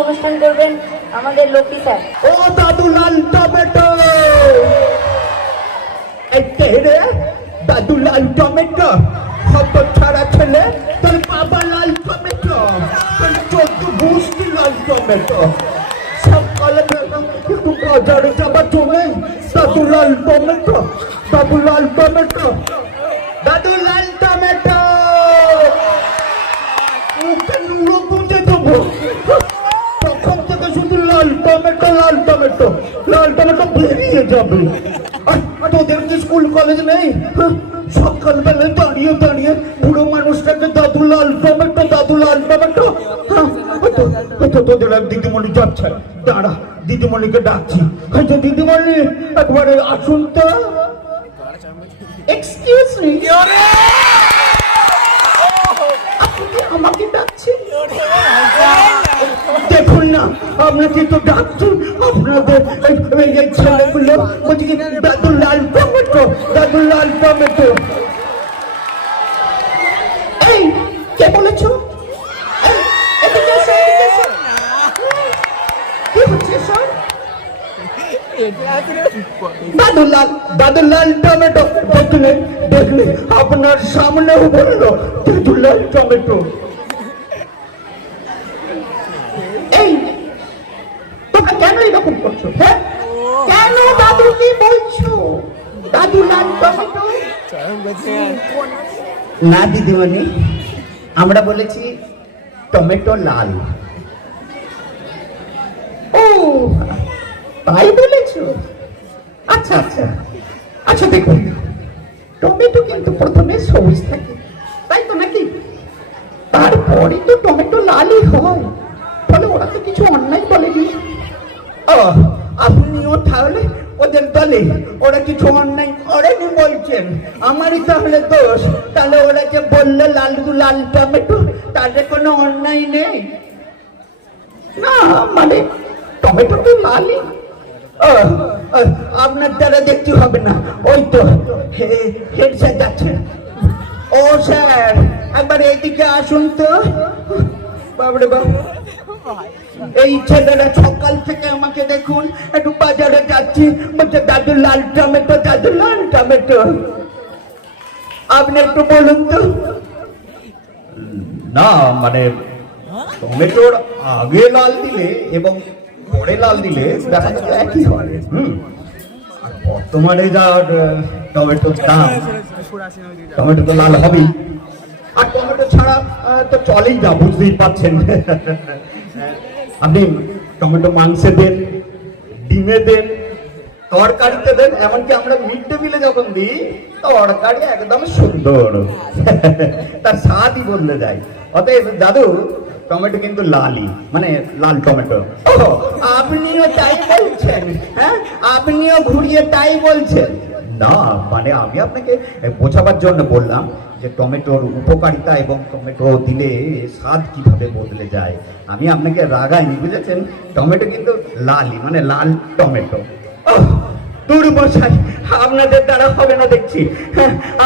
অনুষ্ঠান করবেন আমাদের লক্ষ্মী স্যার। ও দাদু লাল টমেটো, দাদু লাল টমেটো, কত ছাড়া ছেলে, তোর বাবা লাল টমেটো, তোর চোদ্দ গোষ্ঠী লাল টমেটো, সকালে একটু বাজারে যাবার জন্য দাদু লাল টমেটো, দাদু লাল টমেটো, দাদু লাল টমেটো, ওকে নুড়ো পুঁজে দেবো। তখন থেকে শুধু লাল টমেটো, লাল টমেটো, লাল টমেটো বেরিয়ে যাবে। তোদের কি স্কুল কলেজ নেই? সকালবেলায় দাঁড়িয়ে দাঁড়িয়ে বুড়ো মানুষটাকে দাদু লাল টমেটো, দাদু লাল টমেটো। তোদের এক দিদিমণি যাচ্ছে, দাঁড়া দিদিমণিকে ডাকছি। দিদিমণি একবারে আসুন তো। এক্সকিউজ মি, আপনি আমাকে ডাকছেন? দেখুন না, আপনাকে তো ডাকছেন, আপনাদের এই ছেলেগুলো বলছি কি দাদু লাল টমেটো, দাদু লাল টমেটো। এই কে বলেছ? কি হচ্ছে সব? দাদু লাল, দাদু লাল টমেটো। দেখলে দেখলে আপনার সামনেও বললো দাদু লাল টমেটো। এই তোমরা কেন এরকম করছো? হ্যাঁ, কেন দাদুকে বলছো দাদু লাল টমেটো? না দিদিমণি, আমরা বলেছি টমেটো লাল। ও তাই বলেছো? আচ্ছা আচ্ছা আচ্ছা, দেখুন টমেটো কিন্তু প্রথমে সবুজ থাকে, তাই তো নাকি? তারপরে তো টমেটো লালই হয়, ফলে ওরা তো কিছু অন্যায় বলেনি। ও, আপনিও তাহলে ওদের দলে? ওরা কিছু অন্যায় করেনি বলছেন, আমারই তাহলে দোষ? তাহলে ওরা যে বললো লাল লাল টমেটো, তাদের কোনো অন্যায় নেই না? মানে টমেটো তো লালই। আপনার দ্বারা দেখতে হবে না, ওই তো হেড স্যার যাচ্ছেন। ও স্যার, একবার এইদিকে আসুন তো। বাবরে বাব, এই ছেলেরা সকাল থেকে আমাকে দেখুন একটু বাজারে যাচ্ছি, বলছে দাদু লাল টমেটো, দাদু লাল টমেটো। আপনি একটু বলুন তো। না মানে টমেটোর আগে লাল দিলে এবং পরে লাল দিলে দেখা যাবে একই হয়। আর বর্তমানে যা টমেটোর দাম, টমেটো তো লাল হবেই। আর টমেটো ছাড়া তো চলেই না, বুঝতেই পারছেন। আপনি টমেটো মাংসে দেন, ডিমে দেন, তরকারিতে দেন, এমনকি আমরা মিড ডে মিলে যখন দিই তরকারি একদম সুন্দর, তার স্বাদই বদলে যায়। অতএব দাদু টমেটো কিন্তু লালই, মানে লাল টমেটো। ও, আপনিও তাই বলছেন? হ্যাঁ, আপনিও ঘুরিয়ে তাই বলছেন? না মানে আমি আপনাকে বোঝাবার জন্য বললাম যে টমেটোর উপকারিতা এবং টমেটো দিলে স্বাদ কিভাবে বদলে যায়। আমি আপনাকে রাগাইনি, বুঝেছেন? টমেটো কিন্তু লালই, মানে লাল টমেটো। দূর মশাই, আপনাদের দ্বারা হবে না দেখছি।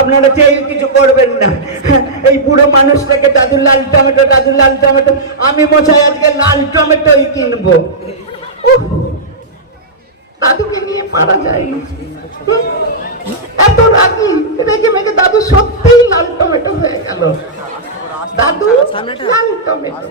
আপনারা কেউ কিছু করবেন না। এই বুড়ো মানুষটাকে দাদু লাল টমেটো, দাদু লাল টমেটো, আমি মশাই আজকে লাল টমেটোই কিনবো। দাদুকে নিয়ে পারা যায় না, এত রাগি রেগে মেগে দাদু সত্যিই লাল টমেটো হয়ে গেল। দাদু লাল টমেটো।